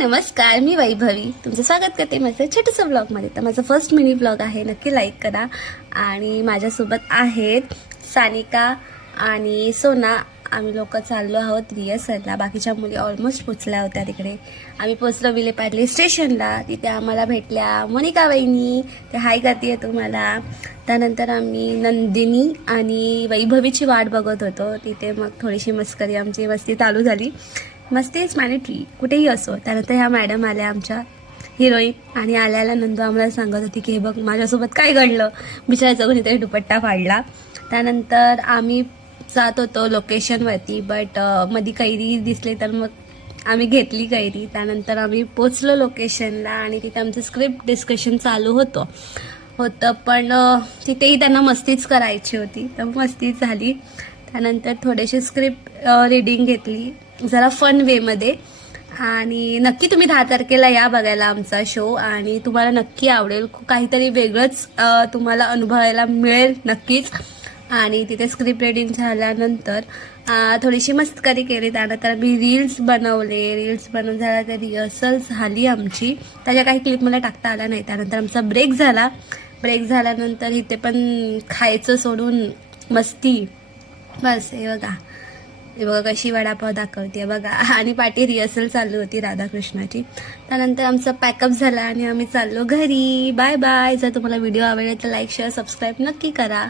नमस्कार, मी वैभवी तुमचं स्वागत करते माझ्या छोटंसं ब्लॉगमध्ये. तर माझं फर्स्ट मिनी ब्लॉग आहे, नक्की लाईक करा. आणि माझ्यासोबत आहेत सानिका आणि सोना. आम्ही लोक चाललो आहोत रिहर्सलला. बाकीच्या मुली ऑलमोस्ट पोचल्या होत्या तिकडे. आम्ही पोचलो विलेपार्ले स्टेशनला. तिथे आम्हाला भेटल्या मोनिका वहिनी, ते हाय करते तुम्हाला. त्यानंतर आम्ही नंदिनी आणि वैभवीची वाट बघत होतो. तिथे मग थोडीशी मस्करी, आमची मस्ती चालू झाली. मस्ती इज मॅनिटरी, कुठेही असो. त्यानंतर ह्या मॅडम आल्या, आमच्या हिरोईन. आणि आल्याला नंदू आम्हाला सांगत होती की हे बघ माझ्यासोबत काय घडलं. बिचारायचं कोणीतरी दुपट्टा फाडला. त्यानंतर आम्ही जात होतो लोकेशनवरती, बट मध्ये कैरी दिसले तर मग आम्ही घेतली कैरी. त्यानंतर आम्ही पोचलो लोकेशनला आणि तिथे आमचं स्क्रिप्ट डिस्कशन चालू होतं. पण तिथेही त्यांना मस्तीच करायची होती, तर मस्तीच झाली. त्यानंतर थोडीशी स्क्रिप्ट रीडिंग घेतली जरा फन वेमध्ये. आणि नक्की तुम्ही 10 तारखेला या बघायला आमचा शो, आणि तुम्हाला नक्की आवडेल. काहीतरी वेगळंच तुम्हाला अनुभवायला मिळेल नक्कीच. आणि तिथे स्क्रिप्ट रीडिंग झाल्यानंतर थोडीशी मस्करी केली. त्यानंतर आम्ही रील्स बनवून झाला, तर रिहर्सल झाली आमची. त्याच्या काही क्लिप मला टाकता आला नाही. त्यानंतर आमचा ब्रेक झाल्यानंतर इथे पण खायचं सोडून मस्ती. बस हे बघा कशी वडापाव दाखवते बघा. आणि पाठी रिहर्सल चालू होती राधाकृष्णाची. त्यानंतर आमचा पॅकअप झाला आणि आम्ही चाललो घरी. Bye bye. जर तुम्हाला व्हिडिओ आवडला तर लाईक शेअर सबस्क्राईब नक्की करा.